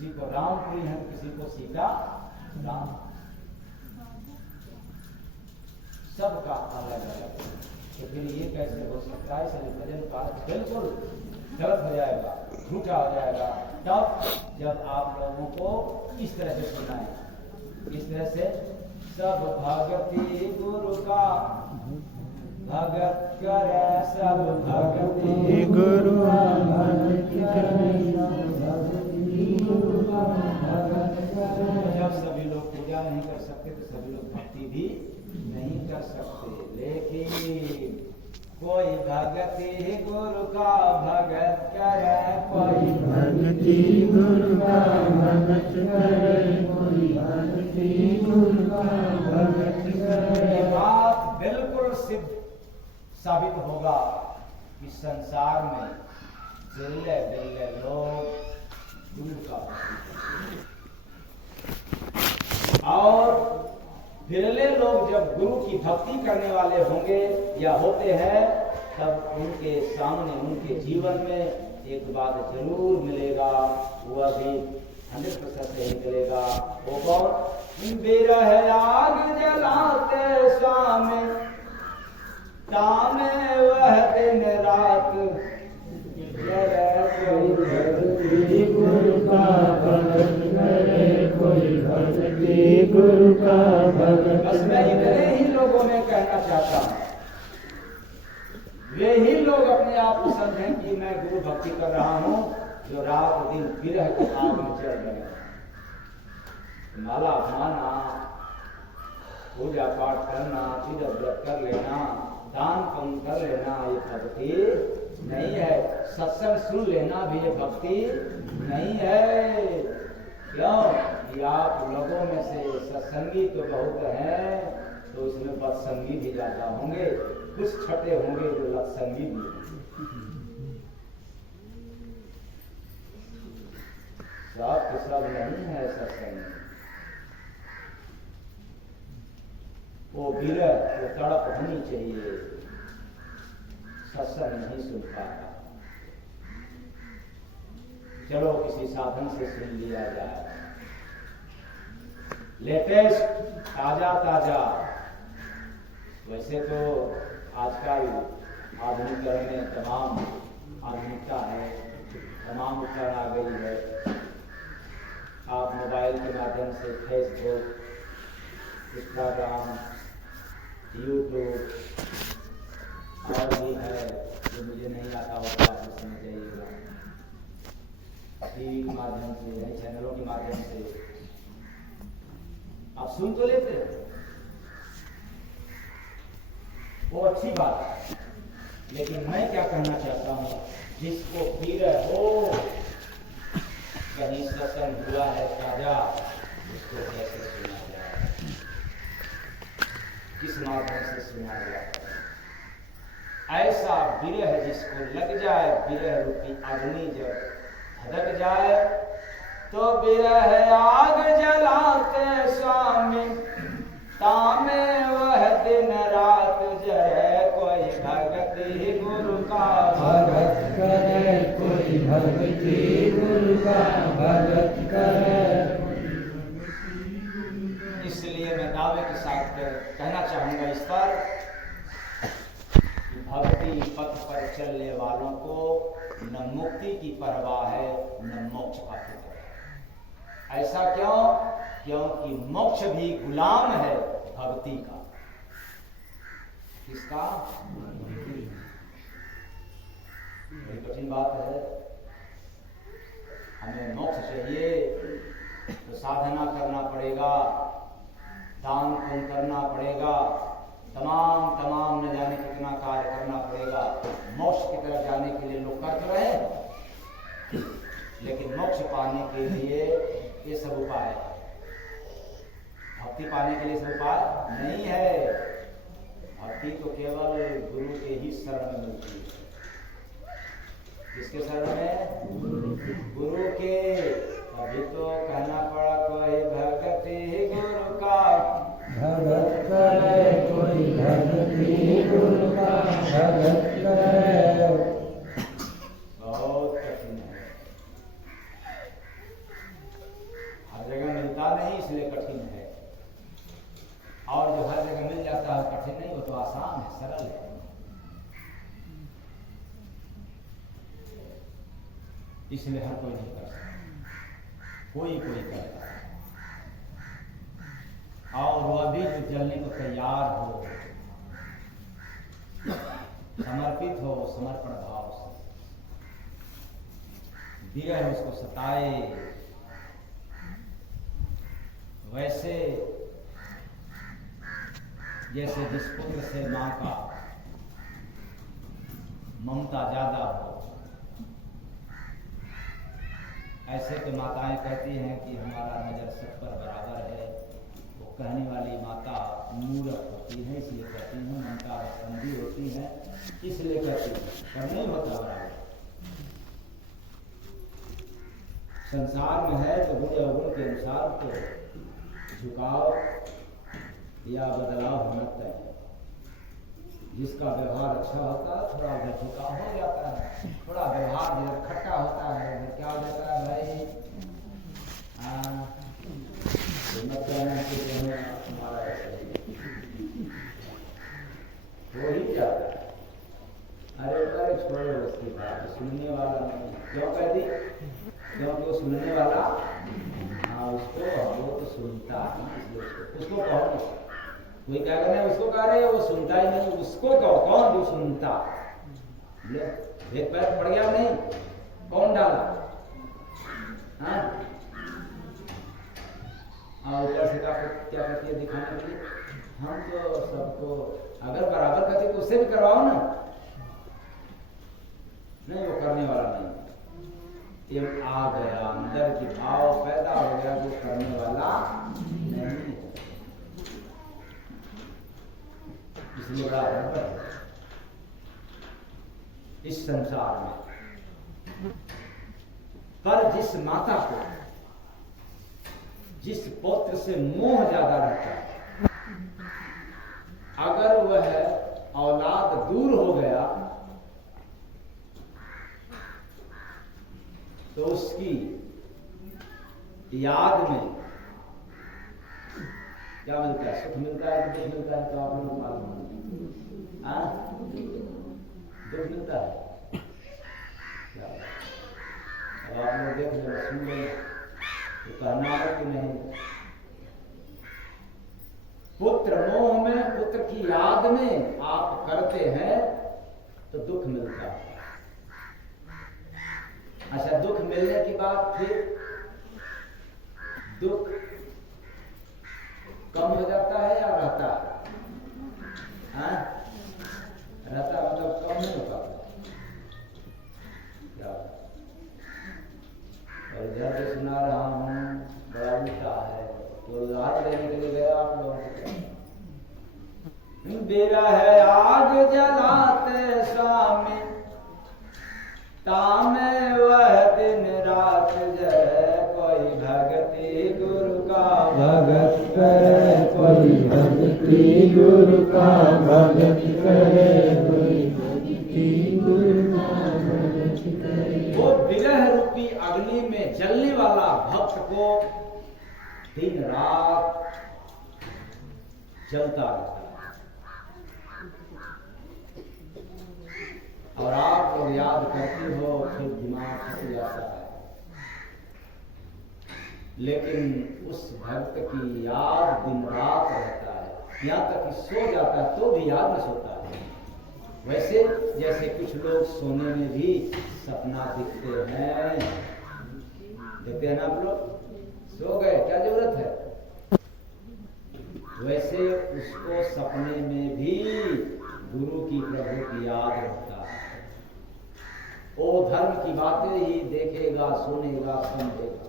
किसी को राम प्रिय है, किसी को सीता राम, सबका अलग अलग। तो फिर ये कैसे हो सकता है? इसलिए भजन का बिल्कुल गलत हो जाएगा, झूठा हो जाएगा तब जब आप लोगों को इस तरह से सुनाए, इस तरह से सब भगति गुरु का भगत करे, सब भगति गुरु जब सभी लोग पूजा नहीं कर सकते तो सभी लोग भक्ति भी नहीं कर सकते। लेकिन कोई भगति गुरु का भगत करे, कोई भक्ति गुरु का भगत करे, कोई भक्ति गुरु का भगत करे। ये बात बिल्कुल सिद्ध साबित होगा कि संसार में बिल्ले बिल्ले लोग गुरु का भक्ति करते, और बिरले लोग जब गुरु की भक्ति करने वाले होंगे या होते हैं, तब उनके सामने उनके जीवन में एक बात जरूर मिलेगा, वह भी 100% सही मिलेगा। वो कौन? बिरह आग जलाते स्वामी, तामे वह दिन रात, भक्ति गुरु का भगत करे, कोई भक्ति गुरु का भगत। बस मैं इतने ही लोगों में कहना चाहता हूँ, वे ही लोग अपने आप को समझें कि मैं गुरु भक्ति कर रहा हूँ जो रात दिन विरह की आग में चल रहे हैं। माला भाना, पूजा पाठ करना, तीर्थ व्रत कर लेना, दान पुण्य कर लेना, ये भक्ति नहीं है। सत्संग सुन लेना भी ये भक्ति नहीं है। क्यों? कि आप लोगों में से सत्संगी तो बहुत हैं, तो इसमें बदसंगी भी ज्यादा होंगे, कुछ छठे होंगे जो लत्संगी भी सब सब नहीं है सत्संग। वो विरह, वो तड़प होनी चाहिए, सत्संग नहीं सुन पाता। चलो किसी साधन से सुन लिया जाए, लेटेस्ट ताजा ताजा। वैसे तो आजकल आधुनिकरण में तमाम आधुनिकता है, तमाम उपकरण आ गई है। आप मोबाइल के माध्यम से फेसबुक, इंस्टाग्राम, यूट्यूब और भी है जो मुझे नहीं आता होगा, आप समझ जाइएगा। टीवी के माध्यम से, नए चैनलों के माध्यम से आप सुन तो लेते हैं, वो अच्छी बात है। लेकिन मैं क्या कहना चाहता हूँ, जिसको विरह हो, कहीं सत्संग हुआ है ताजा, उसको कैसे सुना जाए, किस माध्यम से सुना जाए? ऐसा विरह जिसको लग जाए, विरह रूपी अग्नि जब धधक जाए, तो विरह आग जलाते स्वामी, तामे वह दिन रात जय। कोई भक्ति गुरु का भगत करे, कोई भक्ति गुरु का भगत करे। इसलिए मैं दावे के साथ कहना चाहूंगा इस पर, भक्ति पथ पर चलने वालों को न मुक्ति की परवाह है, न मोक्ष का फिक्र है। ऐसा क्यों? क्योंकि मोक्ष भी गुलाम है भक्ति का। किसका? बड़ी कठिन बात है। हमें मोक्ष चाहिए तो साधना करना पड़ेगा, दान पुण्य करना पड़ेगा, तमाम न जाने कितना कार्य करना पड़ेगा। मोक्ष की तरफ जाने के लिए लोग कर रहे हैं, लेकिन मोक्ष पाने के लिए ये सब उपाय, भक्ति पाने के लिए सब उपाय नहीं है। भक्ति तो केवल गुरु के ही शरण में मिलती है। किसके शरण में? गुरु के। अभी तो कहना पड़ा, कोई भक्ति गुरु का भगत करे, कोई भक्ति गुरु का भगत करे। बहुत कठिन है। तो आसान है, सरल है। इसलिए हर कोई नहीं कर सकता, कोई कोई करता है। और वह भी जो जलने को तैयार हो, समर्पित हो, समर्पण भाव से, विरह उसको सताए, वैसे जैसे जिस पुत्र से मां का ममता ज्यादा हो, ऐसे तो माताएं कहती हैं कि हमारा नजर सब पर बराबर है। वो कहने वाली माता मूर्ख होती है, इसलिए कहती हैं, ममता अंधी होती है इसलिए कहती है, पर नहीं होता बराबर। संसार में है तो गुण अवगुण के अनुसार तो झुकाव या बदलाव होना तय है। जिसका व्यवहार अच्छा होता है थोड़ा उधर झुकाव हो जाता है, थोड़ा व्यवहार जब खट्टा होता है उधर क्या हो जाता है भाई, मत कहना कि हमारा हो ही जाता है। अरे छोड़ो उसकी बात, सुनने वाला नहीं। क्यों कहती? क्योंकि वो सुनने वाला, हाँ उसको, वो तो सुनता है, इसलिए उसको कहो। कोई क्या करना है उसको कह रहे हैं, वो सुनता ही नहीं, उसको कहो। कौन जो सुनता? एक पैर पड़ गया नहीं, कौन डाला? हाँ, ऊपर से क्या करती है दिखाने के लिए, हम तो सबको अगर बराबर करते तो उससे भी करवाओ ना। नहीं, वो करने वाला नहीं। ये आ गया अंदर की भाव पैदा हो गया, वो करने वाला नहीं, इसलिए बड़ा गड़बड़ है इस संसार में। पर जिस माता को, जिस पुत्र से मोह ज्यादा रहता है, अगर वह औलाद दूर हो गया तो उसकी याद में क्या मिलता है? सुख मिलता है कि दुख मिलता है? तो आप लोग मालूम है, दुख मिलता है। अब आप लोग देख लो, सुन लो, तो कहना है कि नहीं। पुत्र मोह में, पुत्र की याद में आप करते हैं तो दुख मिलता है। अच्छा, दुख मिलने के बाद फिर दुख कम हो जाता है या रहता है? रहता मतलब कम नहीं हो पाता क्या? और इधर जो सुना रहा हूँ बड़ा उल्टा है, तो उदाहरण देने के लिए गया आप लोगों को। बेरा है आग जलाते स्वामी, तामे वह दिन रात जय, कोई भक्ति गुरु का भगत करे, कोई भक्ति गुरु का भगत करे, कोई भक्ति गुरु का भगत करे। वो विरह रूपी अग्नि में जलने वाला भक्त को दिन रात जलता रहता है। और आप लोग याद करते हो, फिर दिमाग फट जाता है। लेकिन उस भक्त की याद दिन रात रहता है, यहाँ तक कि सो जाता है तो भी याद न सोता है। वैसे जैसे कुछ लोग सोने में भी सपना दिखते हैं, देखते हैं ना आप लोग, सो गए क्या जरूरत है? वैसे उसको सपने में भी गुरु की, प्रभु की याद रहता है। वो धर्म की बातें ही देखेगा, सुनेगा, समझेगा।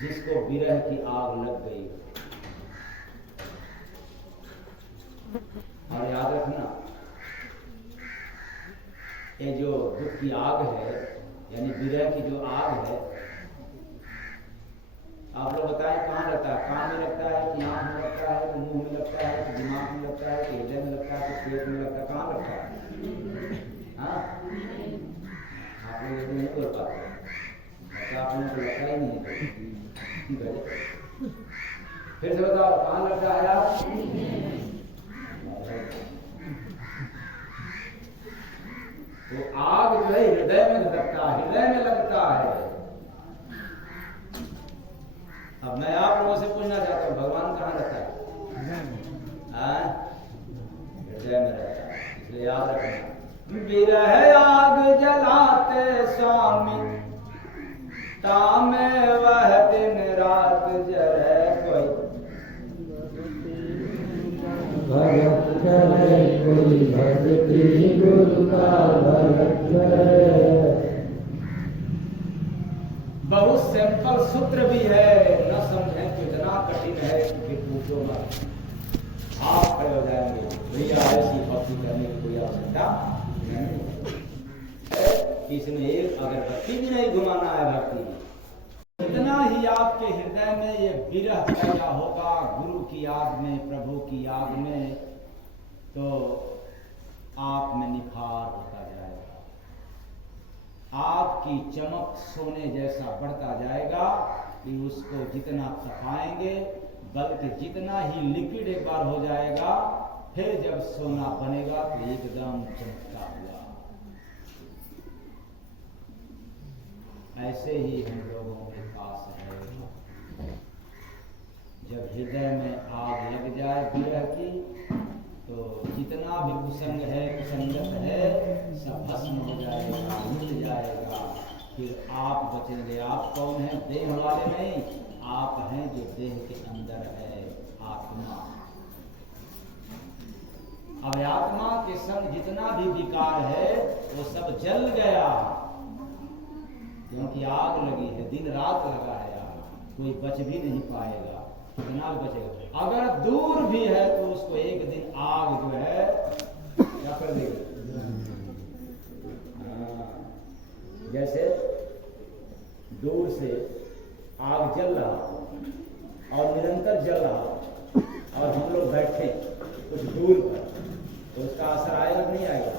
जिसको विरह की आग लग गई। और याद रखना, ये जो दुख की आग है, यानी विरह की जो आग है, आप लोग बताएं कहाँ लगता है? कान में लगता है कि आंख में लगता है कि मुंह में लगता है कि दिमाग में लगता है कि हृदय में लगता है कि पेट में लगता है? कहाँ लगता है? हाँ, आप लोग ये नहीं बोल पाते, मतलब आप लोगों को लगता ही नहीं है। फिर से बताओ कहाँ लगता है आप? तो आग जो है हृदय में लगता है, हृदय में लगता है। अब मैं आप लोगों से पूछना चाहता हूँ, भगवान कहाँ रहता है? हृदय में रहता है, इसलिए याद रखना। विरह आग जलाते स्वामी, तामे वह दिन रात जरे कोई। भगत करे कोई भक्ति गुरु का भगत करे। बहुत सिंपल सूत्र भी है, न समझें तो इतना कठिन है कि फिर पूछो मत, आप खड़े हो जाएंगे। भैया ऐसी भक्ति करने की कोई आवश्यकता नहीं है। इसमें एक अगरबत्ती भी नहीं घुमाना है भक्ति। इतना ही आपके हृदय में ये विरह पैदा होगा गुरु की याद में, प्रभु की याद में, तो आप में निखार होता जाएगा, आपकी चमक सोने जैसा बढ़ता जाएगा कि उसको जितना तपाएंगे, बल्कि जितना ही लिक्विड एक बार हो जाएगा, फिर जब सोना बनेगा तो एकदम चमकता हुआ। ऐसे ही हम लोगों के पास है। जब हृदय में आग लग जाए विरह की, तो जितना भी कुसंग है, कुसंगत है, सब भस्म हो जाएगा, मिट जाएगा। फिर आप बचेंगे। आप कौन है? देह वाले नहीं, आप हैं जो देह के अंदर है, आत्मा। अब आत्मा के संग जितना भी विकार है वो सब जल गया, क्योंकि आग लगी है, दिन रात लगा है आग, कोई बच भी नहीं पाएगा, कितना भी बचेगा। अगर दूर भी है तो उसको एक दिन आग जो है क्या कर देगी? जैसे दूर से आग जल रहा और निरंतर जल रहा और हम लोग बैठे कुछ दूर पर, तो उसका असर आएगा कि नहीं आएगा?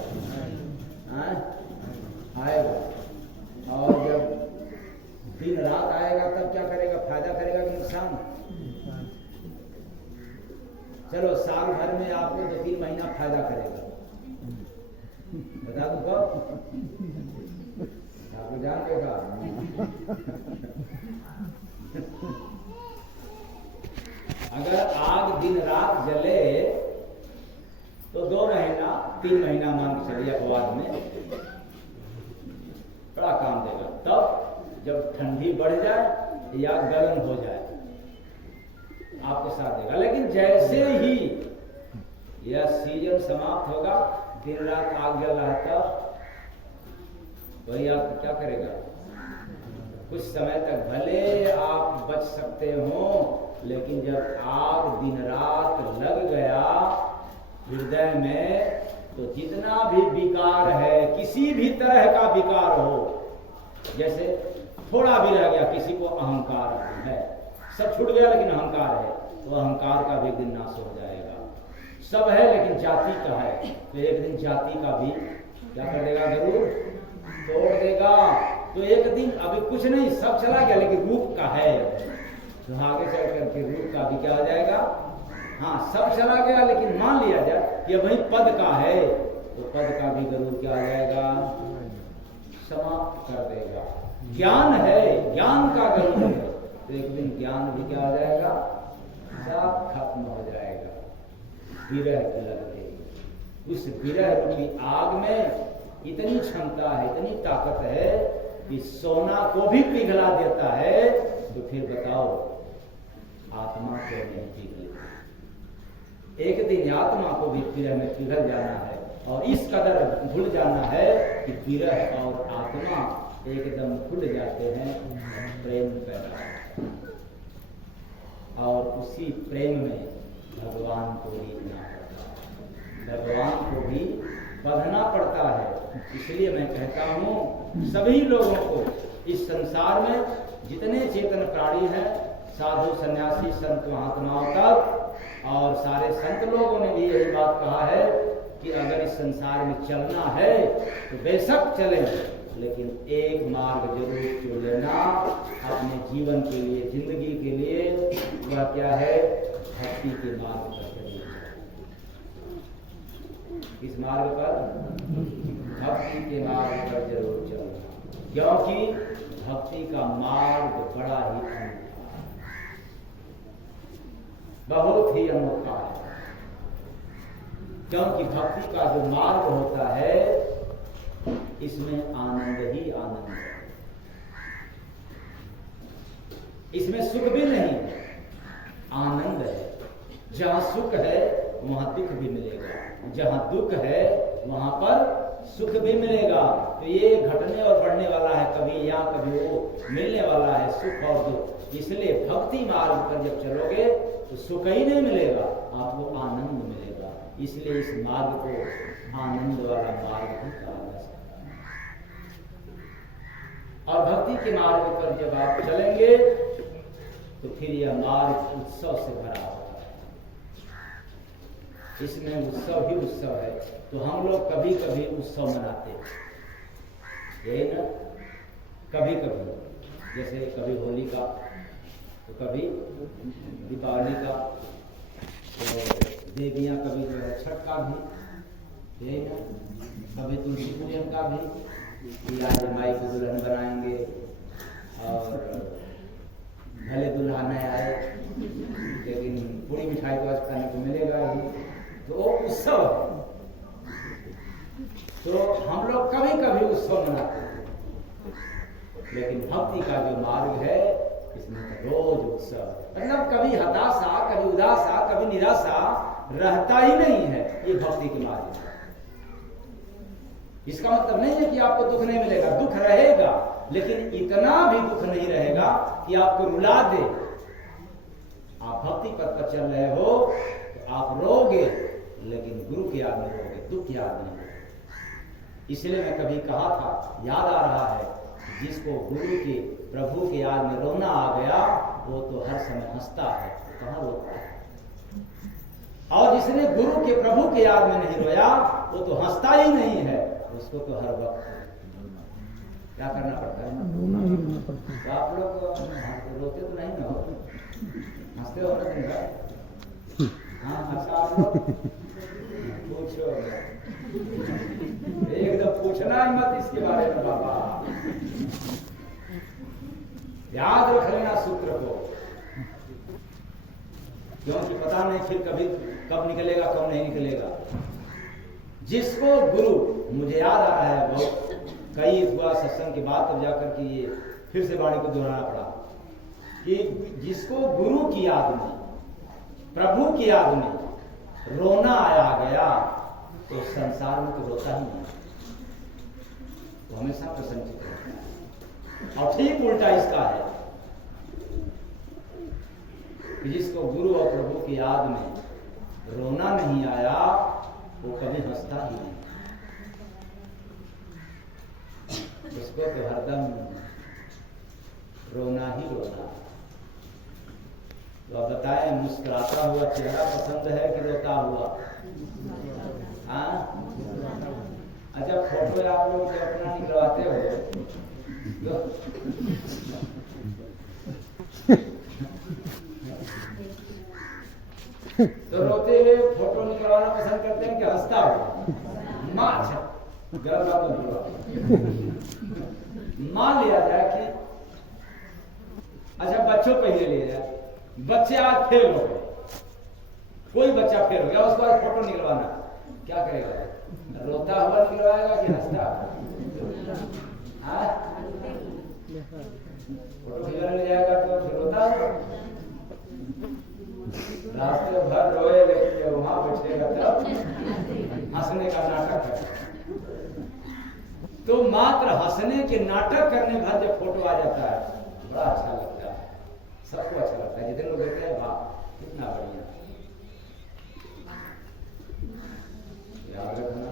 आएगा। और जब दिन रात आएगा तब क्या करेगा? फायदा करेगा कि नुकसान? चलो साल भर में आपको 2-3 महीना फायदा करेगा, बता दूं कब? आपको जान देगा। अगर आग दिन रात जले तो 2 महीना 3 महीना मान के चलिए अपवाद में बड़ा काम देगा। तब जब ठंडी बढ़ जाए या गर्म हो जाए आपको साथ देगा। लेकिन जैसे ही यह सीजन समाप्त होगा, दिन रात आग जल रहा है, तब वही आप क्या करेगा? कुछ समय तक भले आप बच सकते हो, लेकिन जब आग दिन रात लग गया हृदय में, तो जितना भी विकार है, किसी भी तरह का विकार हो, जैसे थोड़ा भी रह गया, किसी को अहंकार है, सब छूट गया लेकिन अहंकार है, तो अहंकार का भी एक दिन नाश हो जाएगा। सब है लेकिन जाति का है, तो एक दिन जाति का भी क्या कर देगा? जरूर तोड़ देगा। तो एक दिन अभी कुछ नहीं, सब चला गया लेकिन रूप का है, तो आगे चल करके रूप का भी क्या हो जाएगा? हाँ, सब चला गया लेकिन मान लिया जाए कि वही पद का है, तो पद का भी जरूर क्या हो जाएगा? समाप्त कर देगा। ज्ञान है, ज्ञान का गरुड़ है, तो एक दिन ज्ञान भी क्या हो जाएगा? सब खत्म हो जाएगा। विरह की लगते, उस विरह रूपी आग में इतनी क्षमता है, इतनी ताकत है कि सोना को भी पिघला देता है। तो फिर बताओ आत्मा क्यों नहीं पिघली? एक दिन आत्मा को भी विरह में पिघल जाना है और इस कदर भूल जाना है कि विरह और आत्मा एकदम खुल जाते हैं, प्रेम पैदा, और उसी प्रेम में भगवान को जीतना पड़ता है, भगवान को भी बंधना पड़ता है। इसलिए मैं कहता हूँ सभी लोगों को इस संसार में जितने चेतन प्राणी हैं, साधु सन्यासी संत महात्माओं तक, और सारे संत लोगों ने भी यही बात कहा है कि अगर इस संसार में चलना है तो बेशक चलें, लेकिन एक मार्ग जरूर चुन लेना अपने जीवन के लिए, जिंदगी के लिए। वह क्या है? भक्ति के मार्ग पर चलिए। इस मार्ग पर, भक्ति के मार्ग पर जरूर चलना, क्योंकि भक्ति का मार्ग बड़ा ही अनोखा, बहुत ही अनोखा है। क्योंकि भक्ति का जो मार्ग होता है, इसमें आनंद ही आनंद है, इसमें सुख भी नहीं, आनंद है। जहां सुख है वहां दुख भी मिलेगा, जहां दुख है वहां पर सुख भी मिलेगा। तो ये घटने और बढ़ने वाला है, कभी यहाँ कभी वो, मिलने वाला है सुख और दुख। इसलिए भक्ति मार्ग पर जब चलोगे तो सुख ही नहीं मिलेगा, आपको आनंद मिलेगा। इसलिए इस मार्ग को आनंद वाला मार्ग भी कहा जा सकता है। और भक्ति के मार्ग पर जब आप चलेंगे तो फिर यह मार्ग उत्सव से भरा होता है, इसमें उत्सव ही उत्सव है। तो हम लोग कभी कभी उत्सव मनाते हैं, यही ना, कभी कभी, जैसे कभी होली का, तो कभी दीपावली का, तो देवियाँ कभी जो है छठ का भी, यही ना, कभी तुलसी पूजन का भी, कि आज माई को दुल्हन बनाएंगे और भले दुल्हा नहीं आए लेकिन पूरी मिठाई तो आज खाने को मिलेगा ही, तो वो उत्सव है। तो हम लोग कभी कभी उत्सव मनाते हैं, लेकिन भक्ति का जो मार्ग है इसमें तो रोज उत्सव, मतलब कभी हताशा, कभी उदासा, कभी निराशा रहता ही नहीं है। ये भक्ति के मार्ग है। इसका मतलब नहीं है कि आपको दुख नहीं मिलेगा, दुख रहेगा, लेकिन इतना भी दुख नहीं रहेगा कि आपको रुला दे। आप भक्ति पथ पर चल रहे हो तो आप रोगे, लेकिन गुरु की याद में रोगे, दुख की याद नहीं। इसलिए मैं कभी कहा था, याद आ रहा है, जिसको गुरु के, प्रभु के याद में रोना आ गया, वो तो हर समय हंसता है, कहाँ रोता है। और जिसने गुरु के, प्रभु के याद में नहीं रोया, वो तो हंसता ही नहीं है, उसको तो हर वक्त क्या करना पड़ता है, रोना ही रोना पड़ता है। तो आप लोग रोते तो नहीं ना हो, हंसते हो ना दिन भर? हाँ, हंसा आप लोग, पूछो एकदम, पूछना ही मत इसके बारे में बाबा, याद रख लेना सूत्र को, क्योंकि पता नहीं फिर कभी कब निकलेगा, कब नहीं निकलेगा। जिसको गुरु, मुझे याद आ रहा है बहुत, कई हुआ सत्संग के बाद तब जाकर के ये फिर से वाणी को दोहराना पड़ा, कि जिसको गुरु की याद में, प्रभु की याद में रोना आया गया, तो संसार में तो रोता ही नहीं, तो हमेशा प्रसन्नचित्त रहता है। और ठीक उल्टा इसका है कि जिसको गुरु और प्रभु की याद में रोना नहीं आया, वो कभी हंसता ही नहीं, उसको तो हरदम रोना ही रोना। तो अब बताएं, मुस्कुराता हुआ चेहरा पसंद है कि रोता हुआ? हाँ, अच्छा, फोटो आप लोग जो अपना निकलवाते हो तो रोते हुए फोटो निकलवाना पसंद करते हैं कि हंसता हुआ? माँ, अच्छा गलत बात नहीं हुआ। मान लिया जाए कि, अच्छा बच्चों पे ही लिया जाए, बच्चे आज फेल हो गए, कोई बच्चा फेल हो गया, उसको आज फोटो निकलवाना, क्या करेगा? रोता हुआ निकलवाएगा कि हंसता? फोटो खिंचवाने ले जाएगा तो फिर रोता हुआ, रास्ते भर रोए, लेकिन जब वहां बैठेगा तब हंसने का नाटक है। तो मात्र हंसने के नाटक करने भर जब फोटो आ जाता है, बड़ा अच्छा लगता है, सबको अच्छा लगता है। जितने लोग देखते हैं, वाह कितना बढ़िया। याद रखना,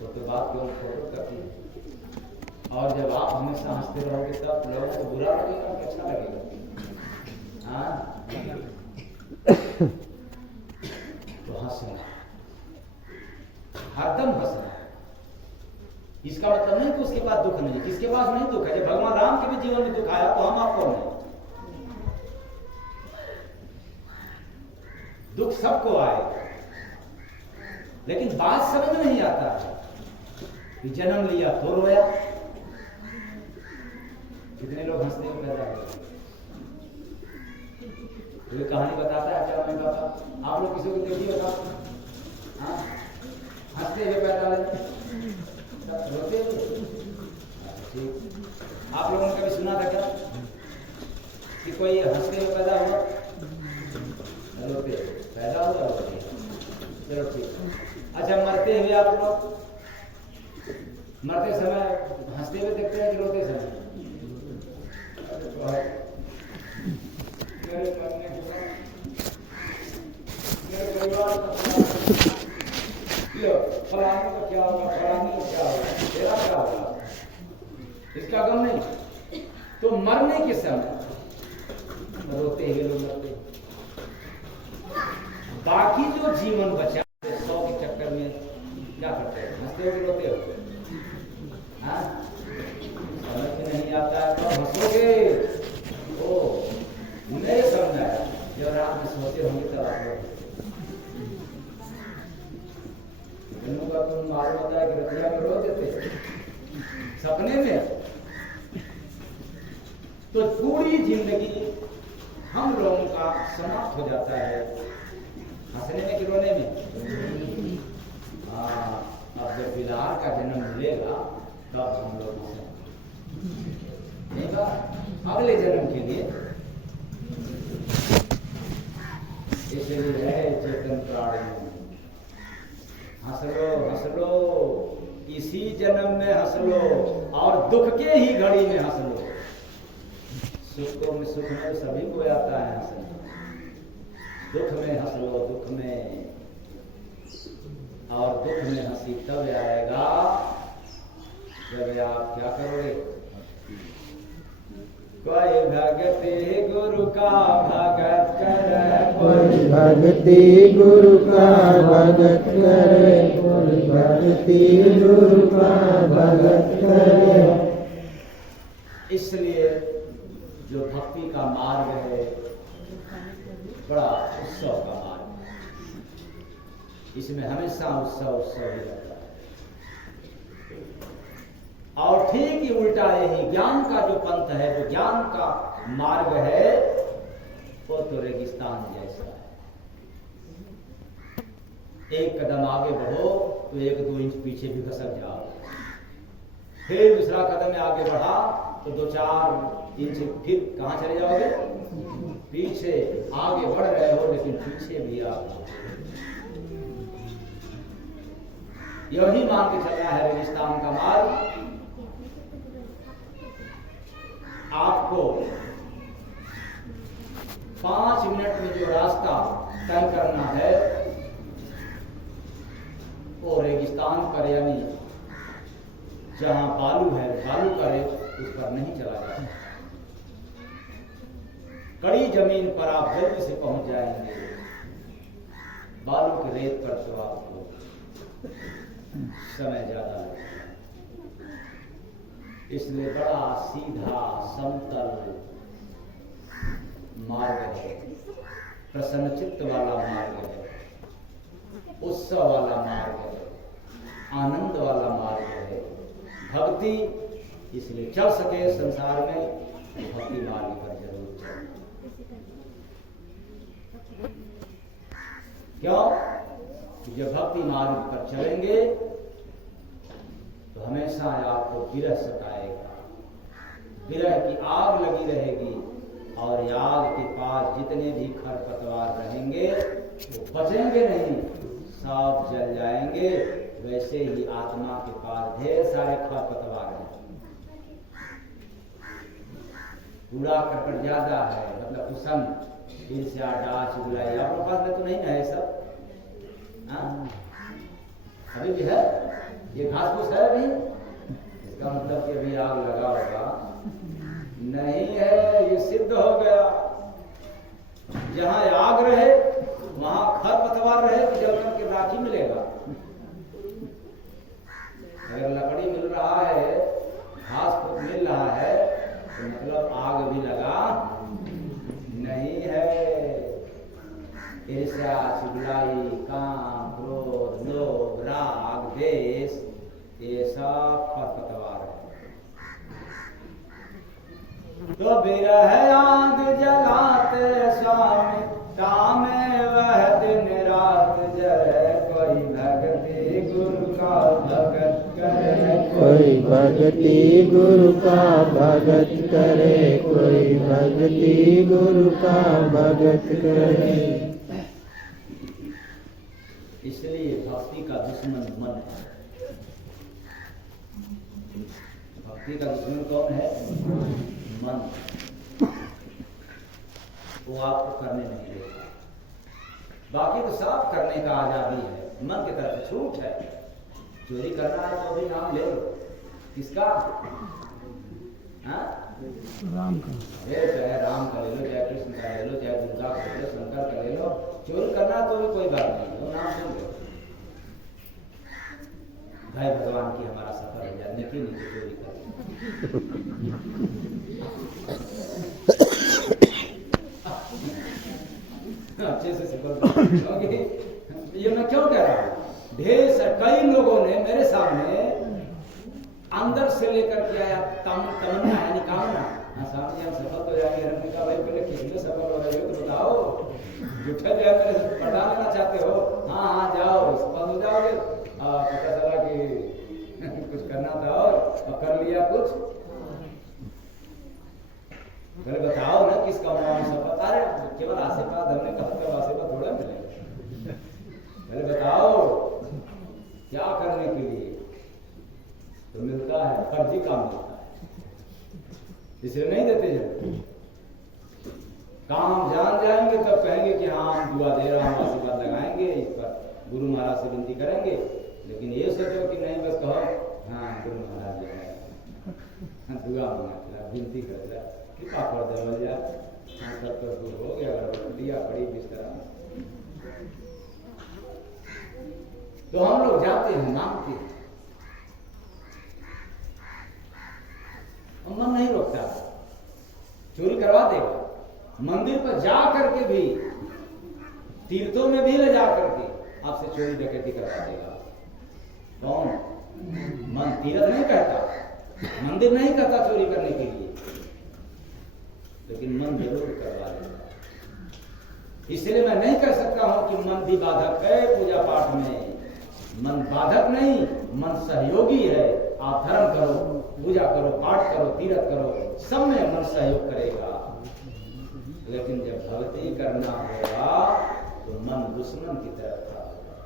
तो बात केवल फोटो करती है, और जब आप हमेशा हंसते रहोगे तब लोगों को बुरा लगेगा कि अच्छा लगेगा? हाँ, तो हंसना, हरदम हंसना। इसका मतलब नहीं कि उसके पास दुख नहीं, किसके पास नहीं दुख है? जब भगवान राम के भी जीवन में दुख आया तो हम आपको नहीं, दुख सबको आएगा, लेकिन बात समझ नहीं आता कि जन्म लिया तो रोया। कितने लोग हंसते हुए पैदा हुए। कोई कहानी बताता है क्या? मैं बताता, आप लोग किसी को देखिए बताओ, हाँ हंसते हुए पैदा हुए, रोते हुए। ठीक, आप लोगों ने कभी सुना था क्या कि कोई हंसते हुए पैदा हुआ? रोते पैदा हुआ, रोते। चलो ठीक। अच्छा, मरते हुए आप लोग मरते समय हंसते हुए देखते हैं कि रोते समय? मेरे परिवार का फलाने का क्या होगा, फलाने का क्या होगा, तेरा क्या होगा, इसका गम नहीं। तो मरने के समय रोते हुए लोग मरते, बाकी जो जीवन बचा 100 के चक्कर में क्या करते हैं? हंसते हो कि रोते हो? हाँ, समझ में नहीं आता है तो हंसोगे। ओ नहीं समझाया, जब रात में सोते होंगे तब आप लोग का तुम मालूम होता है कि रतिया में रो देते सपने में। तो पूरी जिंदगी हम लोगों का समाप्त हो जाता है हंसने में कि रोने में? हाँ, अब जब बिलार का जन्म मिलेगा तब हम लोग नहीं बात अगले जन्म के लिए। इसलिए है चेतन प्राणी, हंस लो, इसी जन्म में हंस लो और दुख के ही घड़ी में हंस लो। सुख में सभी को आता है हंसना, दुख में हंस लो, दुख में। और दुख में हंसी तब आएगा जब आप क्या करोगे? कोई भक्ति गुरु का भगत करे, कोई भक्ति गुरु का भगत करे, कोई भक्ति गुरु का भगत करे। इसलिए जो भक्ति का मार्ग है बड़ा उत्सव का मार्ग है, इसमें हमेशा उत्सव ही रहता है। और ठीक ही उल्टा यही ज्ञान का जो पंथ है, जो ज्ञान का मार्ग है, वो तो रेगिस्तान जैसा है। एक कदम आगे बढ़ो तो 1-2 इंच पीछे भी खसक जाओ, फिर दूसरा कदम में आगे बढ़ा तो 2-4 इंच फिर कहां चले जाओगे? पीछे। आगे बढ़ रहे हो लेकिन पीछे भी आप यही मान के चलना है रेगिस्तान का मार्ग। आपको 5 मिनट में जो रास्ता तय करना है वो रेगिस्तान पर, यानी जहां बालू है, बालू का रेत उस पर नहीं चला जाता। कड़ी जमीन पर आप जल्दी से पहुंच जाएंगे, बालू के रेत पर तो आपको समय ज्यादा लगेगा। इसलिए बड़ा सीधा समतल मार्ग है, प्रसन्न चित्त वाला मार्ग है, उत्सव वाला मार्ग है, आनंद वाला मार्ग है, भक्ति। इसलिए चल सके संसार में भक्ति मार्ग पर जरूर चले। क्यों? जब भक्ति मार्ग पर चलेंगे तो हमेशा आपको विरह सताएगा, विरह की आग लगी रहेगी, और आग के पास जितने भी खरपतवार रहेंगे वो बचेंगे नहीं, सब जल जाएंगे। वैसे ही आत्मा के पास ढेर सारे खरपतवार हैं, कूड़ा करकट ज्यादा है, मतलब कुसंग, ईर्ष्या, डांच, बुराई। आप लोग पास में तो नहीं है सब? अभी भी है ये घास फूस है अभी? इसका मतलब कि अभी आग लगा होगा? नहीं है, ये सिद्ध हो गया। जहां आग रहे वहां खरपतवार रहे तो जलकर के राखी मिलेगा। अगर लकड़ी मिल रहा है, घास फूस मिल रहा है, तो मतलब आग भी लगा नहीं है। ईर्ष्या, चुगलाई, काम, क्रोध, लोभ, राग, द्वेष, ये सब खरपतवार है। तो विरह आग जलाते स्वामी, तामे वह दिन रात जरे, कोई भक्ति गुरु का भगत करे, कोई भक्ति गुरु का भगत करे, कोई भक्ति गुरु का भगत करे। इसलिए भक्ति का दुश्मन मन है। भक्ति का दुश्मन कौन है? मन। वो आपको करने नहीं देगा। बाकी तो सब करने का आजादी है, मन की तरफ छूट है। चोरी करना है तो भी नाम ले लो। किसका? हाँ? राम का। चाहे राम का ले लो, चाहे कृष्ण का ले लो, चाहे दुर्गा का ले लो, शंकर का ले लो। चोरी करना तो भी कोई बात नहीं, वो नाम सुन लो। भाई भगवान की हमारा सफर हो जाए, लेकिन चोरी कर अच्छे से क्योंकि ये मैं क्यों कह रहा हूँ, ढेर से कई लोगों ने मेरे सामने अंदर से लेकर के आया तमन्ना यानी कामना, सामने हम सफल हो जाएंगे। हमने कहा भाई पहले कितने सफल हो रहे हो तो बताओ, झूठा जो है मेरे पढ़ा लेना चाहते हो? हाँ हाँ जाओ, सफल हो जाओगे। पता चला कि कुछ करना था और कर लिया कुछ। पहले बताओ ना किस कामना में सफल। अरे केवल आशीर्वाद, हमने कहा था आशीर्वाद थोड़ा मिलेगा। पहले बताओ क्या करने के लिए, तो मिलता है फर्जी काम मिलता है, इसलिए नहीं देते जब काम हम जान जाएंगे तब कहेंगे कि हाँ हम दुआ दे रहा हूँ, आशीर्वाद लगाएंगे इस पर, गुरु महाराज से विनती करेंगे। लेकिन ये सोचो कि नहीं बस कहो हाँ गुरु महाराज दुआ मांगा, विनती कर दिया, कृपा कर दे भैया, हाँ सब तो दूर हो गया, दिया पड़ी बिस्तरा। तो हम लोग जाते हैं, मांगते हैं, मन नहीं रोकता, चोरी करवा देगा। मंदिर पर जा करके भी, तीर्थों में भी ले जा करके आपसे चोरी डकैती करवा देगा। कौन? मन। तीर्थ नहीं कहता, मंदिर नहीं कहता चोरी करने के लिए, लेकिन मन जरूर करवा देगा। इसलिए मैं नहीं कह सकता हूं कि मन भी बाधक है पूजा पाठ में। मन बाधक नहीं, मन सहयोगी है। आप धर्म करो, पूजा करो, पाठ करो, तीर्थ करो, सब में मन सहयोग करेगा। लेकिन जब भक्ति करना होगा तो मन दुश्मन की तरफ खड़ा होगा,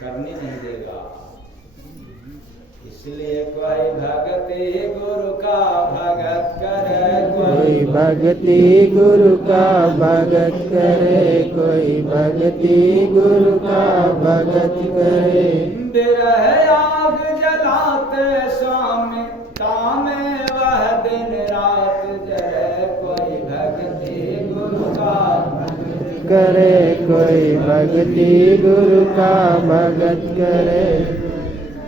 करने नहीं देगा। इसलिए कोई भक्ति गुरु का भगत करे, कोई भक्ति गुरु का भगत करे, कोई भक्ति गुरु का भगत करे। विरह आग जलाते स्वामी, तामे वह दिन रात जरे, कोई भक्ति गुरु का भगत करे, कोई भक्ति गुरु का भगत करे।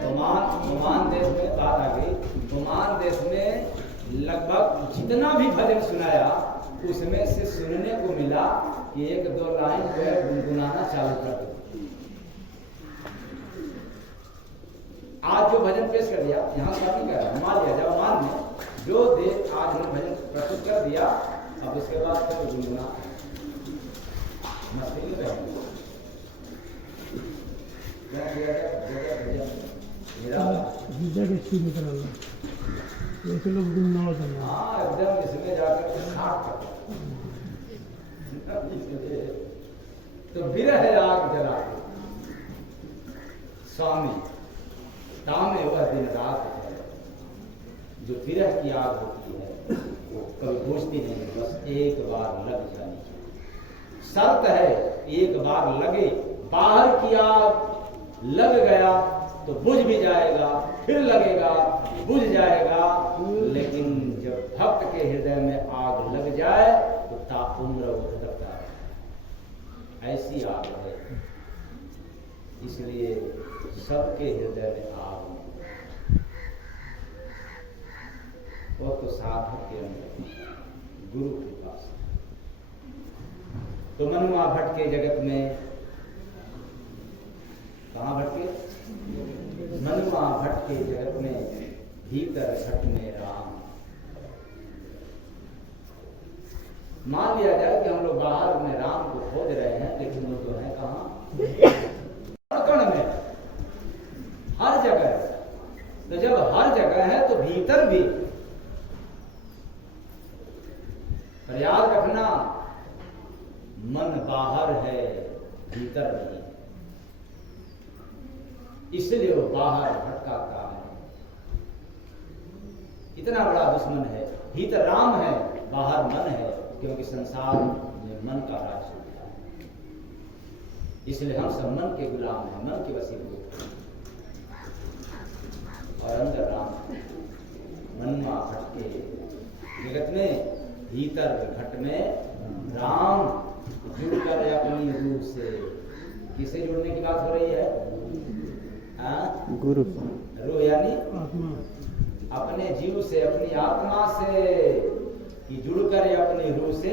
ओमान देश में बात आ गई। ओमान देश में लगभग जितना भी भजन सुनाया उसमें से सुनने को मिला कि एक दो लाइन जो है गुनगुनाना चालू कर दिया। आज जो भजन पेश कर दिया यहाँ स्वामी कह रहा, मान लिया जाओ, मान में जो देश आज हमने भजन प्रस्तुत कर दिया, अब उसके बाद फिर गुनगुना मस्ती में रहेंगे। हाँ एकदम इसमें जाकर तो विरह आग जलाते स्वामी, तामे वह दिन रात है। जो विरह की आग होती है वो कभी बुझती नहीं, बस एक बार लग जानी चाहिए। शर्त है एक बार लगे, बाहर की आग लग गया तो बुझ भी जाएगा, फिर लगेगा, बुझ जाएगा। लेकिन जब भक्त के हृदय में आग लग जाए तो ताउम्र उधड़ता है, ऐसी आग है। इसलिए सबके हृदय में आग वो तो साधक के अंदर, गुरु के पास। तो मनुआ भटके जगत में, कहाँ भटके? मनुआ भटके जगत में, भीतर घट में राम। मान लिया जाए कि हम लोग बाहर में राम को खोज रहे हैं, लेकिन वो तो है कहाँ? कण में, हर जगह। तो जब हर जगह है तो भीतर भी। पर याद रखना, मन बाहर है, भीतर नहीं। इसलिए वो बाहर भटकाता है। इतना बड़ा दुश्मन है। भीतर राम है, बाहर मन है, क्योंकि संसार में मन का राज चलता है। इसलिए हम सब मन के गुलाम हैं, मन के वशीभूत हैं। और अंदर राम, मनुआ भटके जगत में, भीतर घट में राम। जुड़कर अपनी रूह से, किसे जुड़ने की बात हो रही है? गुरु। रूह यानी अपने जीव से, अपनी आत्मा से, कि जुड़कर अपनी रूह से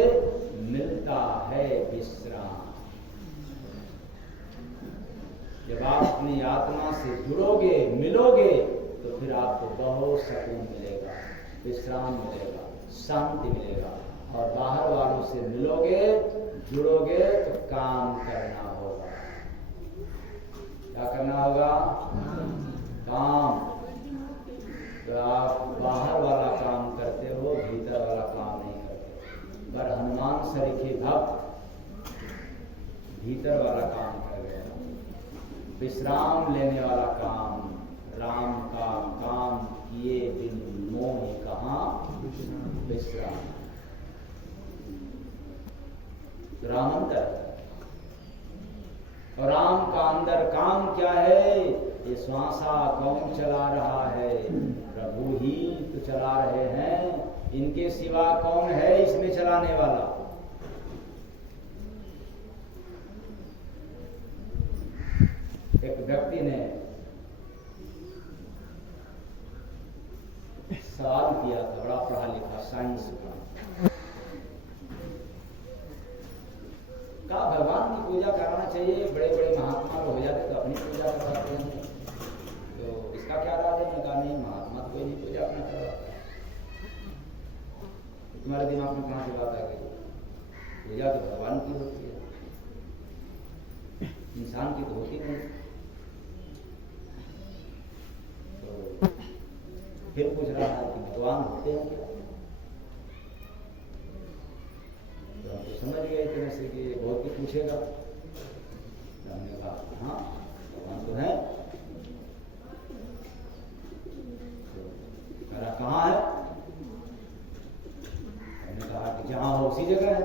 मिलता है विश्राम। जब आप अपनी आत्मा से जुड़ोगे, मिलोगे, तो फिर आपको बहुत सुकून मिलेगा, विश्राम मिलेगा, शांति मिलेगा। और बाहर वालों से मिलोगे, जुड़ोगे, तो काम करना होगा। क्या करना होगा? काम। तो आप बाहर वाला काम करते हो, भीतर वाला काम नहीं करते। पर हनुमान सरीखे भक्त भीतर वाला काम कर गए, विश्राम लेने वाला काम। राम का काम किए बिन मोह कहाँ विश्राम। राम अंदर, और राम का अंदर काम क्या है? ये श्वासा कौन चला रहा है? प्रभु ही तो चला रहे हैं। इनके सिवा कौन है इसमें चलाने वाला? एक व्यक्ति ने सवाल किया था, बड़ा पढ़ा लिखा, साइंस का। कहा भगवान की पूजा करना चाहिए, बड़े बड़े महात्मा लोग हो जाते तो अपनी पूजा करवाते हैं, तो इसका क्या राज है? कहा नहीं, महात्मा तो कोई नहीं पूजा अपना करवाता। तुम्हारे दिमाग में कहाँ से बात आ गई? पूजा तो भगवान की होती है, इंसान की तो होती नहीं। तो फिर पूछ रहा है कि भगवान होते हैं क्या? तो हम तो समझ गए इतने से कि बहुत कुछ पूछेगा। तो हमने कहा हाँ, भगवान तो है। तो मेरा कहाँ है? हमने कहा कि जहाँ हो उसी जगह है।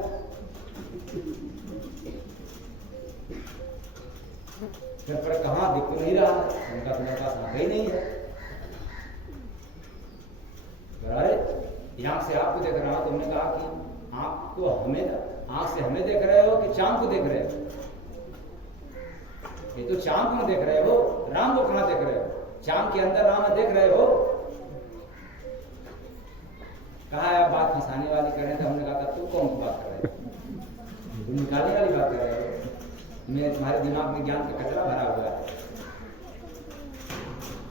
फिर पर कहाँ दिख तो नहीं रहा है? उनका तुम्हारे पास आंख ही नहीं है। अरे यहाँ से आपको देख रहा हूं। तुमने कहा कि आपको हमें, आंख से हमें देख रहे हो कि चांद को देख रहे हो? ये तो चांद को देख रहे हो, राम को कहाँ देख रहे हो? चांद के अंदर राम देख रहे हो। कहा आप बात फंसाने वाली कर रहे थे। हमने कहा तू कौन सी बात कर रहे हो? तुम निकालने वाली बात कर रहे हो। मैं तुम्हारे दिमाग में ज्ञान का कचरा भरा हुआ है।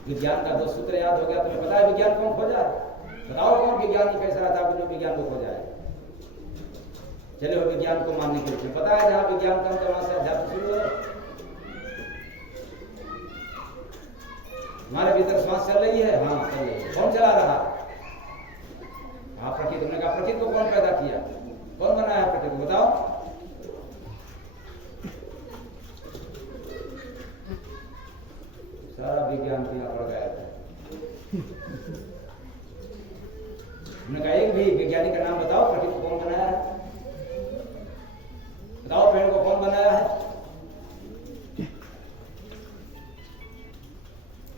विज्ञान का 2 सूत्र याद हो गया। तुम्हें पता है विज्ञान कौन खोजा है? बताओ कौन विज्ञानी कैसा था जो विज्ञान को खोजा है? चले हो विज्ञान को मानने के लिए। पता है जहाँ विज्ञान का वहां से अध्यात्म शुरू है। हमारे भीतर श्वास चल रही है। हाँ चल रही है। कौन चला रहा है? हाँ प्रकृति। तुमने कहा प्रकृति को कौन पैदा किया? कौन बनाया प्रकृति को? बताओ। सारा विज्ञान पीना पड़ गया था। हमने कहा एक भी वैज्ञानिक का नाम बताओ, प्रकृति को कौन बनाया है? बताओ पेड़ को कौन बनाया है?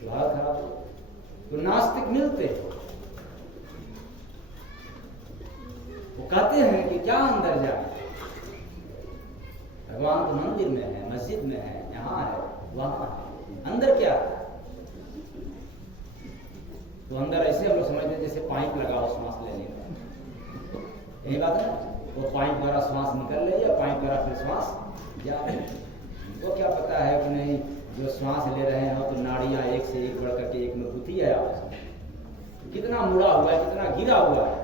हालत खराब। तो नास्तिक मिलते वो कहते हैं कि क्या अंदर जाए? भगवान तो मंदिर में है, मस्जिद में है, यहाँ है, वहां है। अंदर क्या है? तो अंदर ऐसे हम लोग समझते जैसे पाइप लगा हो सांस लेने का। यही बात है। वो पाइप द्वारा श्वास निकल रही है, पाइप द्वारा फिर श्वास जा रही है। उनको क्या पता है कि नहीं जो श्वास ले रहे हैं तो नाड़ियाँ एक से एक बढ़ करके एक में गुथी है आपस में, कितना मुड़ा हुआ है, कितना गिरा हुआ है,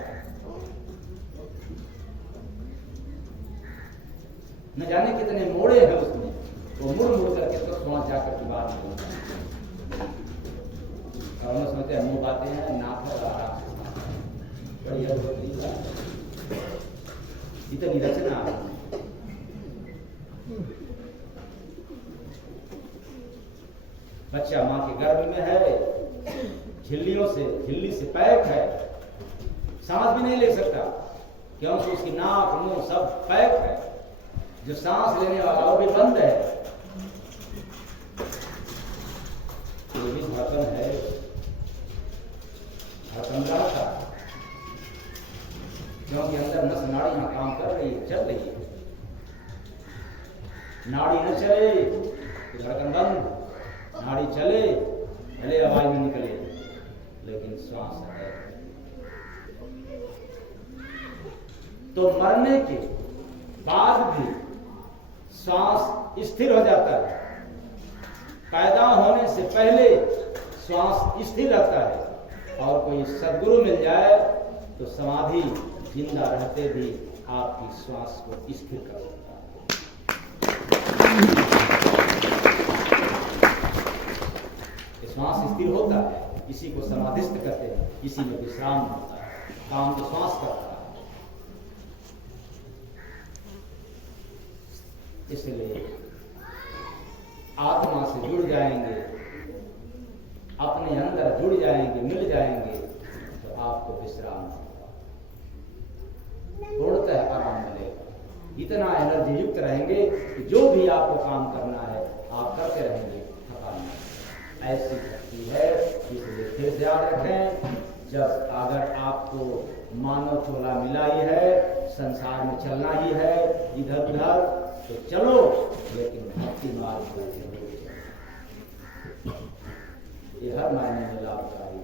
न जाने कितने मोड़े हैं उसमें, वो मुड़ मुड़ करके तो श्वास जाकर की बात नहीं होता। और हम सोचते हैं मुंह बातें हैं, नाक है आराम से बढ़िया इतनी रचना है। बच्चा माँ के गर्भ में है, झिल्ली से पैक है, सांस भी नहीं ले सकता क्योंकि उसकी नाक मुंह सब पैक है, जो सांस लेने वाला वो भी बंद है, ये भी धड़कन है, धड़कन रहता है क्योंकि अंदर नस नाड़ियां काम कर रही है, चल रही है। नाड़ी न चले तो धड़कन बंद, नाड़ी चले भले आवाज में निकले लेकिन श्वास है। तो मरने के बाद भी श्वास स्थिर हो जाता है, पैदा होने से पहले श्वास स्थिर रहता है, और कोई सद्गुरु मिल जाए तो समाधि जिंदा रहते भी आपकी श्वास को स्थिर कर सकता है। श्वास स्थिर होता है, इसी को समाधिस्थ कहते हैं, इसी में विश्राम होता है, काम तो श्वास करता है। इसलिए आत्मा से जुड़ जाएंगे, अपने अंदर जुड़ जाएंगे, मिल जाएंगे तो आपको विश्राम होगा, पूर्णतः आराम मिलेगा। इतना एनर्जी युक्त रहेंगे कि जो भी आपको काम करना है आप करते रहेंगे, थकान नहीं। ऐसी शक्ति है, इसलिए फिर ध्यान रखें, जब अगर आपको मानव चोला मिला ही है, संसार में चलना ही है इधर उधर, तो चलो, लेकिन भक्ति मार्ग पर चलो। ये हर मायने में लाभकारी है।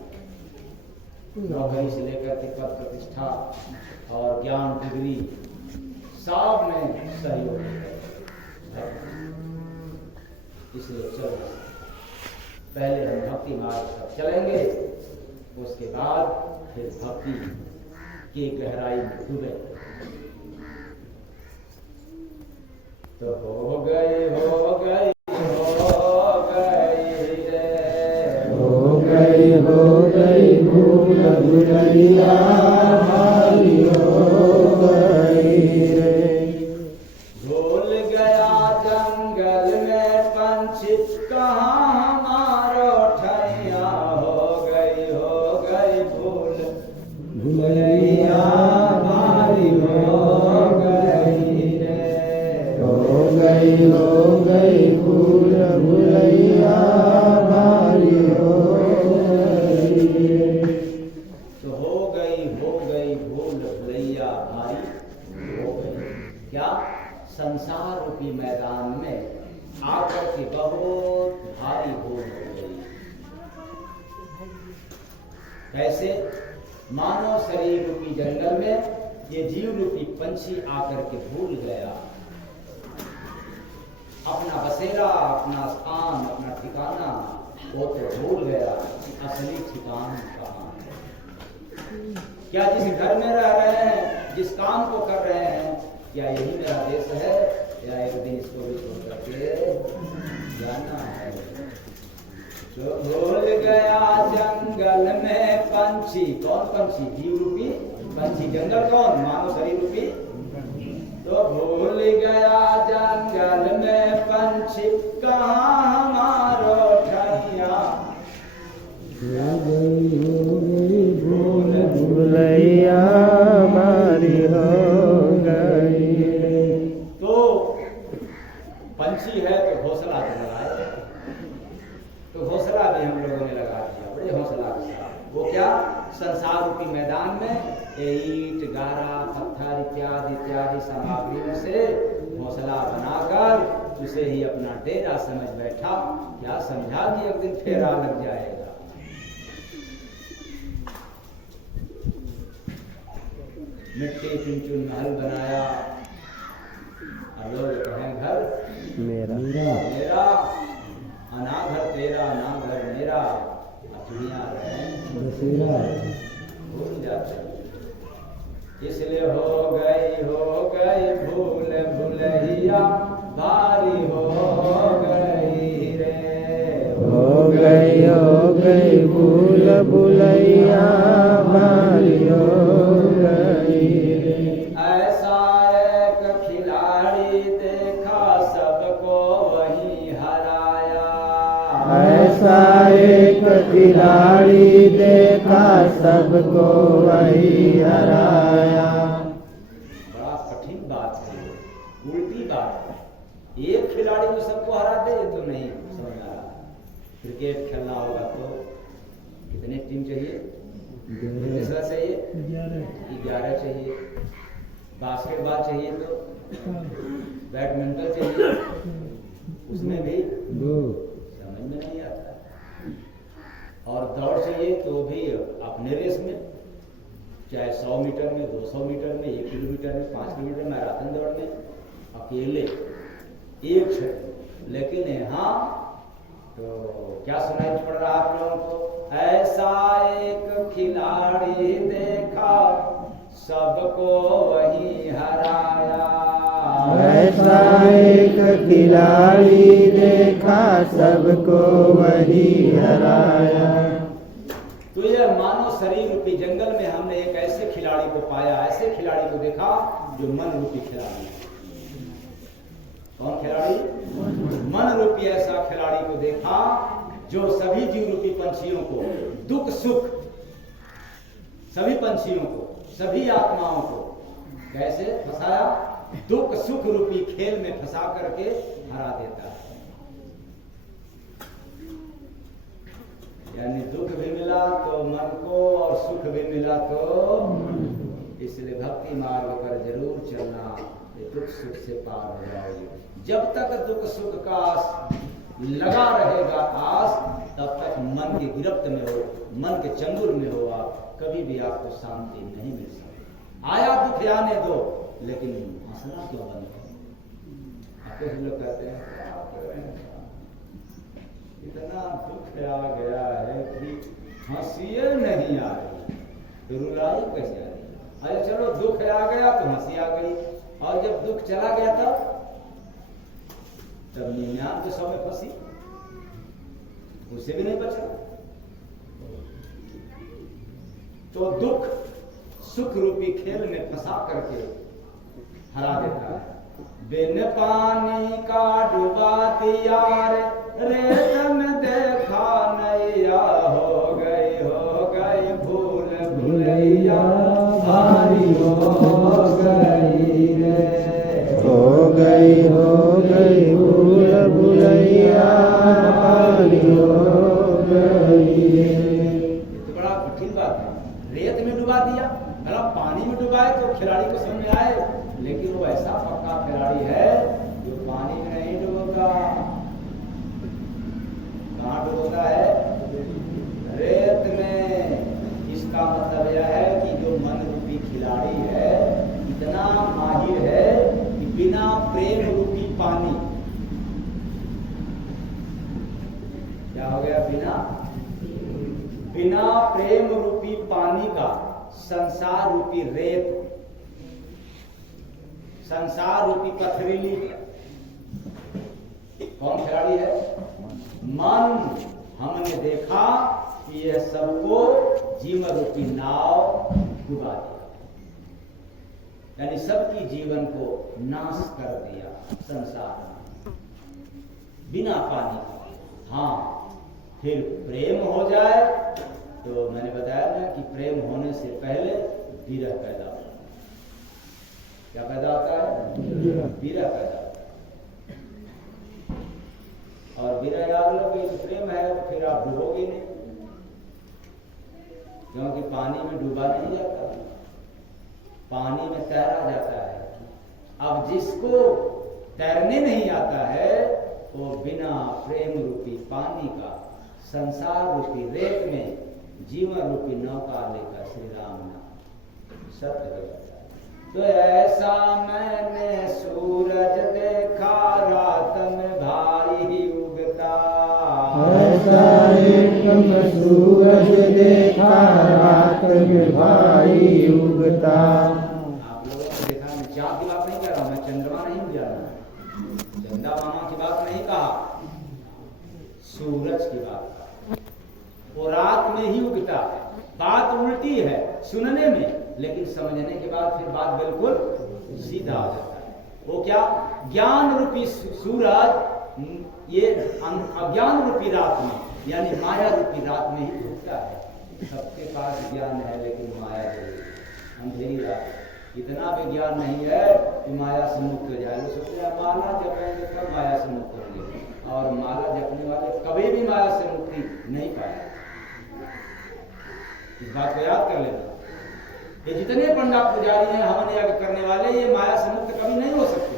नौकरी से लेकर के पद प्रतिष्ठा और ज्ञान डिग्री सब में सहयोग है। इसलिए चलो, पहले हम भक्ति मार्ग पर चलेंगे, उसके बाद फिर भक्ति की गहराई में डूबे। तो हो गई रे, हो गई भूल भुलैया हमारी हो गई रे। भूल गया जंगल में पंछी कहाँ हमारो ठैया, हो गई भूल भुलैया हमारी हो गई रे। हो गई भूल भुलैया हमारी हो गई रे। तो हो गई भूल भुलैया हमारी हो गई। क्या संसार रूपी मैदान में आकर के बहुत भारी भूल हो गई। कैसे? मानव शरीर रूपी जंगल में ये जीव रूपी पंछी आकर के भूल गया अपना बसेरा, अपना स्थान, अपना ठिकाना, वो तो भूल गया असली ठिकाना कहाँ है। क्या जिस घर में रह रहे हैं, जिस काम को कर रहे हैं, क्या यही मेरा देश है, या एक दिन इसको भी छोड़ करके जाना है। तो भूल गया जंगल में पंछी, कौन पंछी? जीव रूपी पंछी। जंगल कौन? मानव शरीर रूपी। तो भूल गया जंगल में पंछी कहाँ हमारो ठैया, भूल भुलैया हमारी हो गई। तो पंछी है तो घोंसला तो लगाए, तो घोंसला भी हम लोगों ने लगा दिया बड़े हौसला के साथ। वो क्या? संसार रूपी मैदान में ईंट, गारा, पत्थर इत्यादि सामग्रियों से घोंसला बनाकर उसे ही अपना डेरा समझ बैठा। क्या समझा कि एक दिन फेरा लग जाएगा। मिट्टी चुन चुन महल बनाया, और लोग कहें घर मेरा मेरा, ना घर तेरा ना घर मेरा, चिड़िया रहें भूल जाते। इसलिए हो गई भूल भुलैया, भारी हो गई रे, हो गई भूल भुलैया, भारी हो गई रे। ऐसा एक खिलाड़ी देखा सबको वही हराया, ऐसा एक खिलाड़ी देखा सबको वही हराया। बड़ा कठिन बात है, उल्टी बात है। एक खिलाड़ी को सबको हरा दे तो नहीं समझ आ रहा। क्रिकेट खेलना होगा तो कितने टीम चाहिए? कितना चाहिए? 11 चाहिए। बास्केटबॉल चाहिए तो, बैडमिंटन चाहिए, उसमें भी समझ में नहीं आता। और दौड़ चाहिए तो भी अपने रेस में, चाहे 100 मीटर में, 200 मीटर में, 1 किलोमीटर में, 5 किलोमीटर मैराथन दौड़ में, अकेले एक क्षण। लेकिन यहाँ तो क्या सुनाई पड़ रहा आप लोगों को? ऐसा एक खिलाड़ी देखा सबको वही हराया, ऐसा एक खिलाड़ी देखा सबको वही हराया। तो यह मानव शरीर रूपी जंगल में हमने एक ऐसे खिलाड़ी को पाया, ऐसे खिलाड़ी को देखा जो मन रूपी खिलाड़ी है। कौन खिलाड़ी? मन रूपी ऐसा खिलाड़ी को देखा जो सभी जीव रूपी पंछियों को दुख सुख, सभी पंछियों को, सभी आत्माओं को कैसे फंसाया? दुख सुख रूपी खेल में फंसा करके हरा देता है। यानी दुख भी मिला तो मन को और सुख भी मिला तो, इसलिए भक्ति मार्ग पर जरूर चलना, ये दुख सुख से पार हो जाएगी। जब तक दुख सुख का लगा रहेगा आस, तब तक मन की गिरफ्त में हो, मन के चंगुल में हो आप, कभी भी आपको शांति नहीं मिल सकती। आया दुख आने दो, लेकिन हंसना क्यों बंद करो? आपको हम लोग कहते हैं इतना दुख आ गया है कि हंसिए नहीं आ रही, तो रुलाई कैसे आ रही? अरे चलो दुख आ गया तो हंसी आ गई, और जब दुख चला गया तब 99 में फंसी, उससे भी नहीं बचा। तो दुख सुख रूपी खेल में फंसा करके हरा देता है। बिन पानी का डुबा दिया रेत में देखा नैया, हो गई भूल भुलैया, भारी हो गई रे, हो गई भूल भुलैया, भारी हो गई रे। ये तो बड़ा कठिन बात है। रेत में डुबा दिया, अगर पानी में डुबाए तो खिलाड़ी को समझ में आए, लेकिन वो ऐसा पक्का खिलाड़ी है जो पानी में नहीं डूबता। कहाँ डूबता है? रेत में। इसका मतलब यह है कि जो मन रूपी खिलाड़ी है इतना माहिर है कि बिना प्रेम रूपी पानी, क्या हो गया? बिना प्रेम रूपी पानी का संसार रूपी रेत, संसार रूपी पथरीली, कौन खिलाड़ी है? मन। हमने देखा कि यह सबको जीवन रूपी नाव डुबा दिया, यानी सबकी जीवन को नाश कर दिया संसार बिना पानी का। हाँ, फिर प्रेम हो जाए तो मैंने बताया ना कि प्रेम होने से पहले विरह पैदा होता है। क्या पैदा होता है? विरह पैदा होता है। और विरह याद लो कि प्रेम है तो फिर आप डूबोगे नहीं, क्योंकि पानी में डूबा नहीं जाता, पानी में तैरा जाता है। अब जिसको तैरने नहीं आता है वो बिना प्रेम रूपी पानी का संसार रूपी रेत में जीवन रूपी नौका लेकर श्री राम नाम सत्य हो जाता है। तो ऐसा मैंने सूरज देखा रात में भाई उगता। ऐसा एक सूरज देखा रात में भाई उगता। आप लोगों ने देखा, मैं चाँद की बात नहीं कर रहा हूँ, मैं चंद्रमा नहीं जा रहा, चंदा मामा की बात नहीं कहा, सूरज की बात कहा। वो रात में ही उगता है। बात उल्टी है सुनने में, लेकिन समझने के बाद फिर बात बिल्कुल सीधा हो जाता है। वो क्या, ज्ञान रूपी सूरज ये अज्ञान रूपी रात में, यानी माया रूपी रात में ही उगता है। सबके पास ज्ञान है लेकिन माया जरूर अंधेरी रात, इतना भी ज्ञान नहीं है कि माया से मुक्त हो जाए। वो सोचते हैं माला जपेंगे तब माया से मुक्त होंगे, और माला जपने वाले कभी भी माया से मुक्ति नहीं पाए। इस बात को याद कर लेना। ये जितने पंडा पुजारी हैं, हवन यज्ञ करने वाले, ये माया से मुक्त कभी नहीं हो सकते,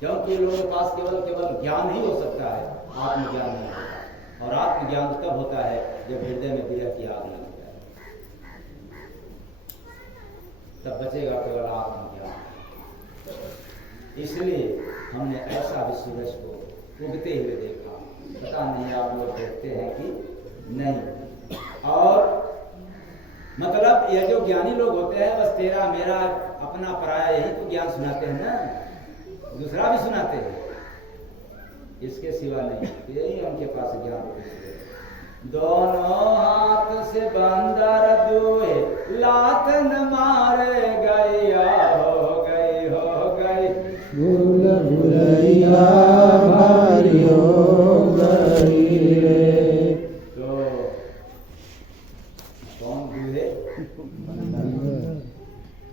क्योंकि लोगों के पास केवल ज्ञान ही हो सकता है, आत्मज्ञान नहीं होता। और आत्मज्ञान तब होता है जब हृदय में विरह की आग लग जाए, तब बचेगा केवल आत्मज्ञान। इसलिए हमने ऐसा भी सूरज को उगते हुए देखा। पता नहीं आप लोग देखते हैं कि नहीं। और मतलब ये जो ज्ञानी लोग होते हैं, बस तेरा मेरा अपना पराया यही तो ज्ञान सुनाते हैं ना, दूसरा भी सुनाते हैं, इसके सिवा नहीं। यही उनके पास ज्ञान। दोनों हाथ से बंदर दुए लात न मारे गैया हो गई हो गई, भूल भुलैया भारी हो गई रे। तो कौन दूहे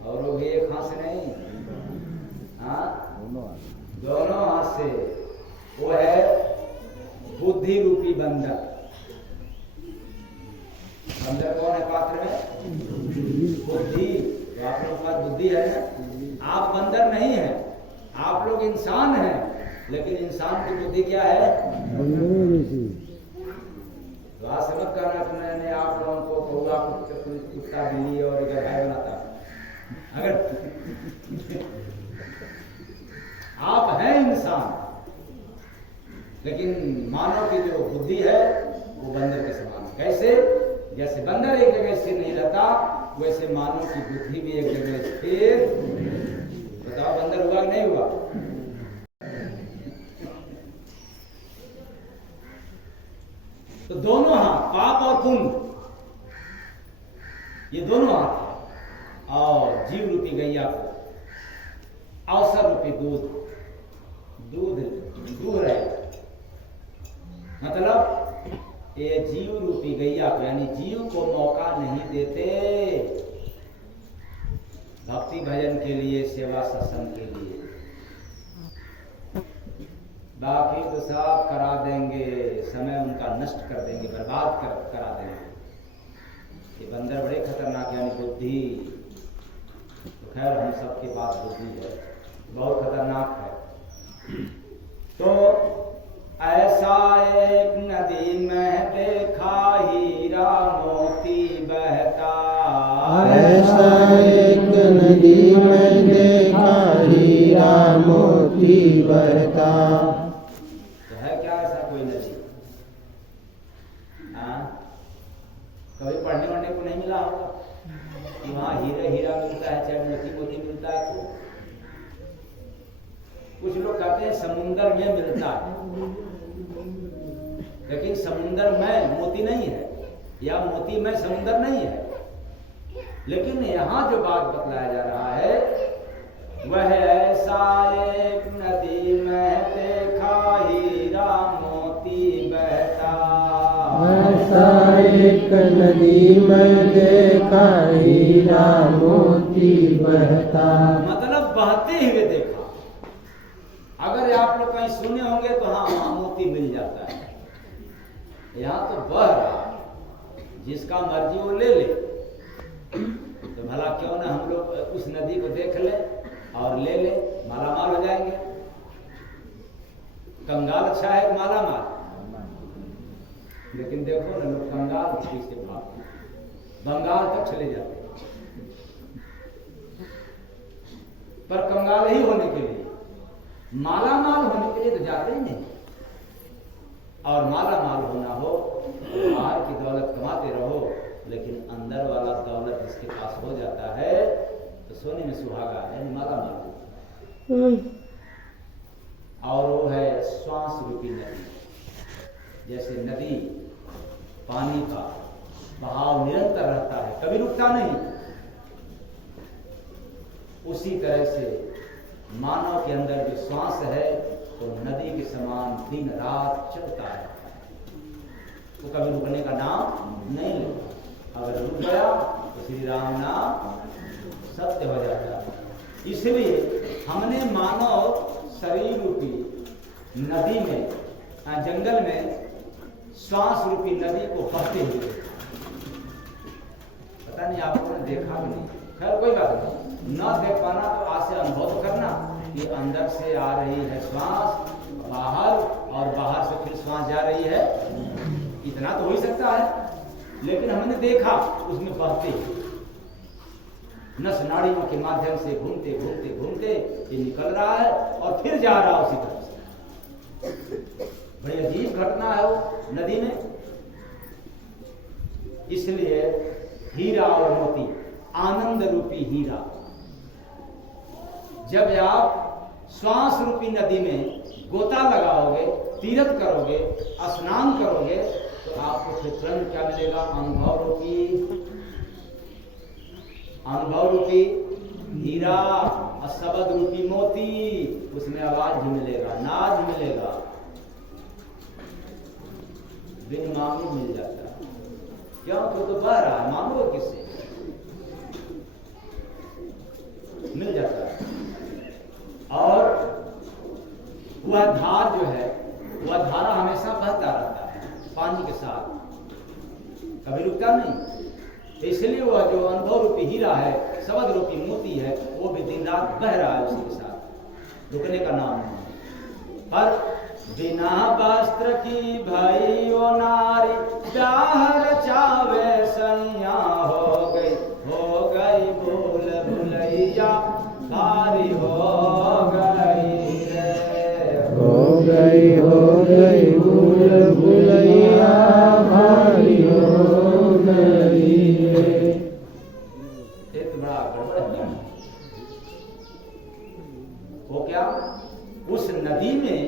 और वो भी एक हाथ से नहीं, हाँ दोनों हाथ से। वो है बुद्धि रूपी बंदर। बंदर कौन है पात्र में? बुद्धि। तो आप लोगों के पास बुद्धि है ना, आप बंदर नहीं है, आप लोग इंसान हैं, लेकिन इंसान की बुद्धि क्या है? तो आज समझ करना कि मैंने आप लोगों को कौआ कुत्ता बिल्ली और इधर है बनाता। अगर आप हैं इंसान, लेकिन मानव की जो बुद्धि है वो बंदर के समान। कैसे? जैसे बंदर एक जगह स्थिर नहीं रहता, वैसे मानव की बुद्धि भी एक जगह स्थिर। बताओ बंदर हुआ कि नहीं हुआ? तो दोनों हाथ, पाप और पुण्य, ये दोनों हाथ है। और जीव रूपी गैया को अवसर रूपी दूध दूर है। मतलब ये जीव रूपी गैया को, यानी जीव को मौका नहीं देते भक्ति भजन के लिए, सेवा सत्संग के लिए। बाकी तो सब करा देंगे, समय उनका नष्ट कर देंगे, बर्बाद करा देंगे। ये बंदर बड़े खतरनाक, यानी बुद्धि। तो खैर हम सबके पास बुद्धि है, बहुत खतरनाक है। तो ऐसा एक नदी में देखा हीरा मोती बहता। ऐसा एक नदी में देखा हीरा मोती बहता। तो है क्या ऐसा कोई नदी? हाँ, कभी पढ़ने वढ़ने को नहीं मिला होगा कि वहाँ हीरा मिलता है, चाहे मोती मिलता है। तो कुछ लोग कहते हैं समुंदर में मिलता है, लेकिन समुंदर में मोती नहीं है, या मोती में समुंदर नहीं है। लेकिन यहाँ जो बात बतलाया जा रहा है वह ऐसा एक नदी में देखा हीरा मोती बहता। ऐसा एक नदी में देखा हीरा मोती बहता। मतलब बहते हुए देखा। अगर आप लोग कहीं सुने होंगे तो हाँ वहां मोती मिल जाता है, यहाँ तो बह रहा है, जिसका मर्जी वो ले ले। तो भला क्यों ना हम लोग उस नदी को देख ले और ले ले, मालामाल हो जाएंगे। कंगाल अच्छा है कि मालामाल? लेकिन देखो ना लोग कंगाल से भागते, बंगाल तक चले जाते। पर कंगाल ही होने के लिए, माला माल होने के लिए तो जाते ही नहीं। और माला माल होना हो, बाहर की दौलत कमाते रहो, लेकिन अंदर वाला दौलत जिसके पास हो जाता है तो सोने में सुहागा है, माला माल। और वो है श्वास रूपी नदी। जैसे नदी पानी का बहाव निरंतर रहता है, कभी रुकता नहीं, उसी तरह से मानव के अंदर जो श्वास है तो नदी के समान दिन रात चलता है, तो कभी रुकने का नाम नहीं लेता। अगर रुक गया तो श्री राम नाम सत्य हो जाता है। इसलिए हमने मानव शरीर रूपी नदी में, जंगल में श्वास रूपी नदी को बहते हुए, पता नहीं आपको ने देखा भी नहीं, खैर कोई बात नहीं, न देख पाना तो आज से अनुभव तो करना कि अंदर से आ रही है श्वास बाहर, और बाहर से फिर श्वास जा रही है, इतना तो हो ही सकता है। लेकिन हमने देखा उसमें बहते नस नाड़ियों के माध्यम से घूमते घूमते घूमते ये निकल रहा है और फिर जा रहा है उसी तरह से। बड़ी अजीब घटना है वो नदी में। इसलिए हीरा और मोती, आनंद रूपी हीरा, जब आप श्वास रूपी नदी में गोता लगाओगे, तीर्थ करोगे, स्नान करोगे, तो आपको फिर तुरंत क्या मिलेगा? अनुभव रूपी हीरा और शब्द रूपी मोती। उसमें आवाज भी मिलेगा, नाद मिलेगा, बिन मांगे मिल जाता है। क्यों? तो बह रहा है, मांगो किससे? मिल जाता है। और वह धार जो है, वह धारा हमेशा बहता रहता है पानी के साथ, कभी रुकता नहीं। इसलिए वह जो अनुभव रूपी हीरा है, शब्द रूपी मोती है, वो भी दिन रात बह रहा है उसी के साथ, रुकने का नाम नहीं। पर बिना वस्त्र की भई ओ नारी, प्यार चावे सैया, हो गई भूल भुलैया, भारी हो गई रे, हो गई भूल भुलैया, भारी हो गई रे। एक बड़ा गड़बड़ है। वो क्या? उस नदी में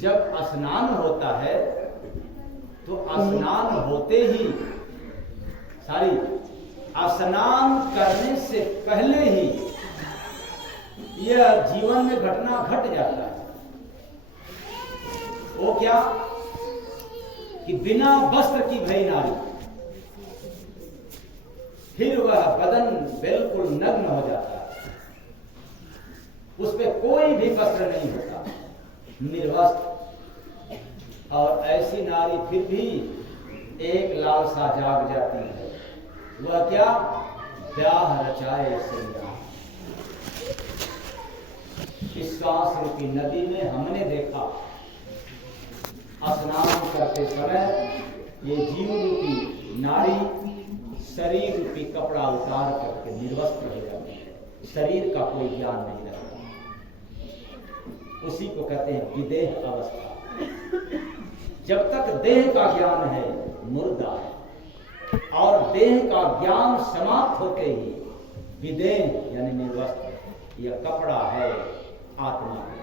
जब स्नान होता है तो स्नान होते ही स्नान करने से पहले ही यह जीवन में घटना घट जाता है। वो क्या? कि बिना वस्त्र की भई नारी, फिर वह बदन बिल्कुल नग्न हो जाता है, उस पर कोई भी वस्त्र नहीं होता, निर्वस्त्र। और ऐसी नारी फिर भी एक लालसा जाग जाती है। वह क्या? ब्याह रचाए सैया। इस श्वास रूपी नदी में हमने देखा, स्नान करते समय ये जीव रूपी नारी शरीर रूपी कपड़ा उतार करके निर्वस्त्र हो जाती है, शरीर का कोई ज्ञान नहीं रहता। उसी को कहते हैं विदेह अवस्था। जब तक देह का ज्ञान है मुर्दा है, और देह का ज्ञान समाप्त होते ही विदेह यानी निर्वस्त्र, यह कपड़ा है आत्मा के,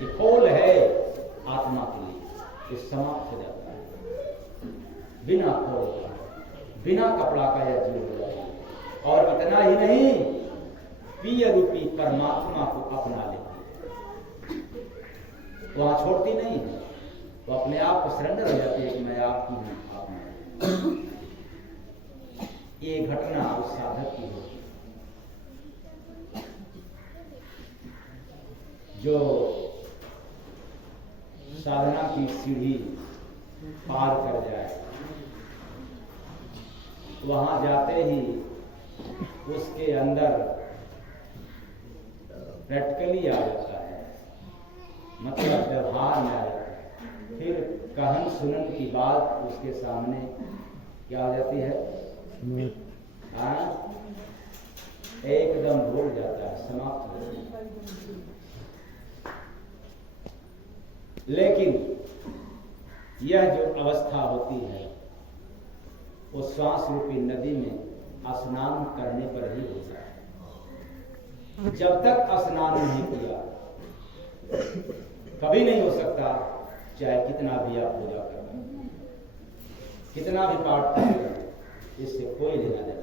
ये खोल है आत्मा के लिए, ये समाप्त हो जाता है। बिना खोल का, बिना कपड़ा का यह जीव हो जाता है। और इतना ही नहीं, प्रिय रूपी परमात्मा को अपना लेती है, वहां छोड़ती नहीं है, वो अपने आप को सरेंडर हो जाती है कि मैं आपकी हूं, आप मैं। ये घटना उस साधक की होती है जो साधना की सीढ़ी पार कर जाए। वहां जाते ही उसके अंदर प्रैक्टिकली आ जाता है, मतलब व्यवहार में आ जाता है। फिर कहन सुनन की बात उसके सामने क्या हो जाती है? एकदम भूल जाता है, समाप्त हो जाता है। लेकिन यह जो अवस्था होती है वो श्वास रूपी नदी में स्नान करने पर ही होता है। जब तक स्नान नहीं किया कभी नहीं हो सकता, चाहे कितना भी आप पूजा करें, कितना भी पाठ करें, इससे कोई लेना देना।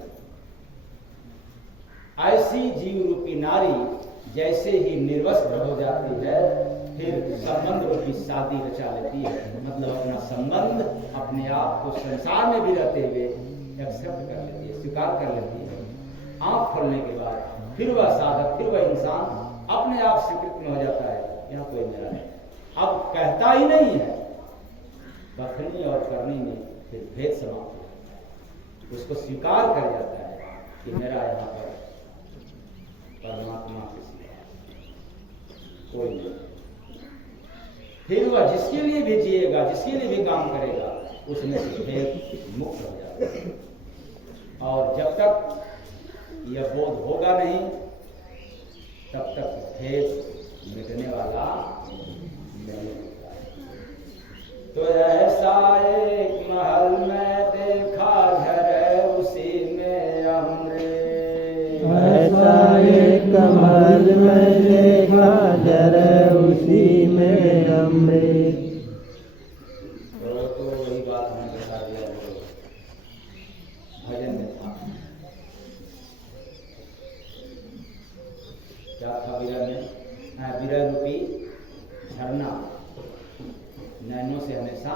ऐसी जीव रूपी नारी जैसे ही निर्वस्त्र हो जाती है, फिर संबंध रूपी शादी रचा लेती है। मतलब अपना संबंध अपने आप को संसार में भी रहते हुए एक्सेप्ट कर लेती है, स्वीकार कर लेती है। आंख खोलने के बाद फिर वह साधक, फिर वह इंसान अपने आप स्वीकृत में हो जाता है, यहाँ कोई मेरा नहीं। अब कहता ही नहीं है, बखनी और करनी में फिर भेद समाप्त हो जाता है। उसको स्वीकार कर जाता है कि मेरा यहाँ पर परमात्मा के सिवा कोई नहीं। फिर वह जिसके लिए भी जिएगा, जिसके लिए भी काम करेगा, उसमें से भेद मुक्त हो जाता है। और जब तक यह बोध होगा नहीं, तब तक भेद मिटने वाला नहीं होता। तो ऐसा एक महल में देखा घर, उसी में अमृत। ऐसा एक महल में देखा घर, उसी में अमृत। तो वही बात मैंने बता दिया, भजन में था। क्या था विरह में? विरह रूपी झरना नैनों से हमेशा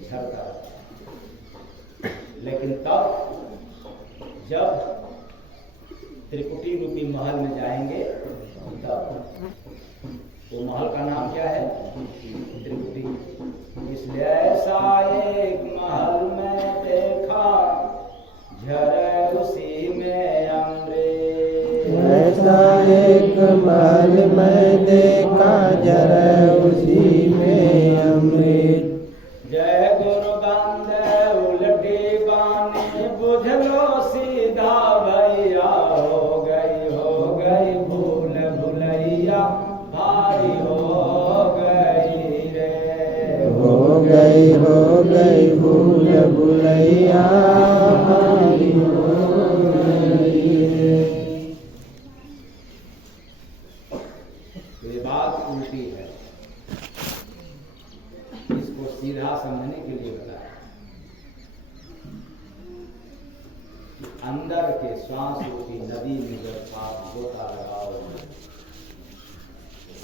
झरता है। लेकिन तब जब त्रिकुटी रूपी महल में जाएंगे, तब वो महल का नाम क्या है? त्रिकुटी। इसलिए ऐसा एक महल में देखा झर, उसी में अमृत। ऐसा एक महल में देखा झर, उसी में अमृत। जय गुरु बंदे उलटी बानी, बुझ लो सीधा भैया, हो गई भूल भुलैया, भारी हो गई रे। हो गई भूल भुलैया, भारी हो गई रे। ये बात उल्टी है, इसको सीधा समझने के लिए बताया। अंदर के श्वास रूपी नदी में जब आप गोता लगाओ,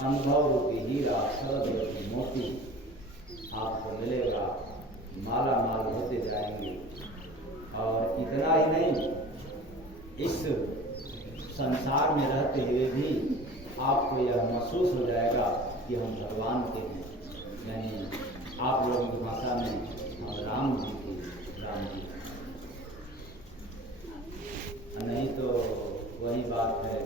अनुभव रूपी हीरा, शरद रूपी मोती आपको मिलेगा, माला माल होते जाएंगे। और इतना ही नहीं, इस संसार में रहते हुए भी आपको यह महसूस हो जाएगा कि हम भगवान के हैं, यानी आप लोगों की भाषा में हम राम जी के राम जी। नहीं तो वही बात है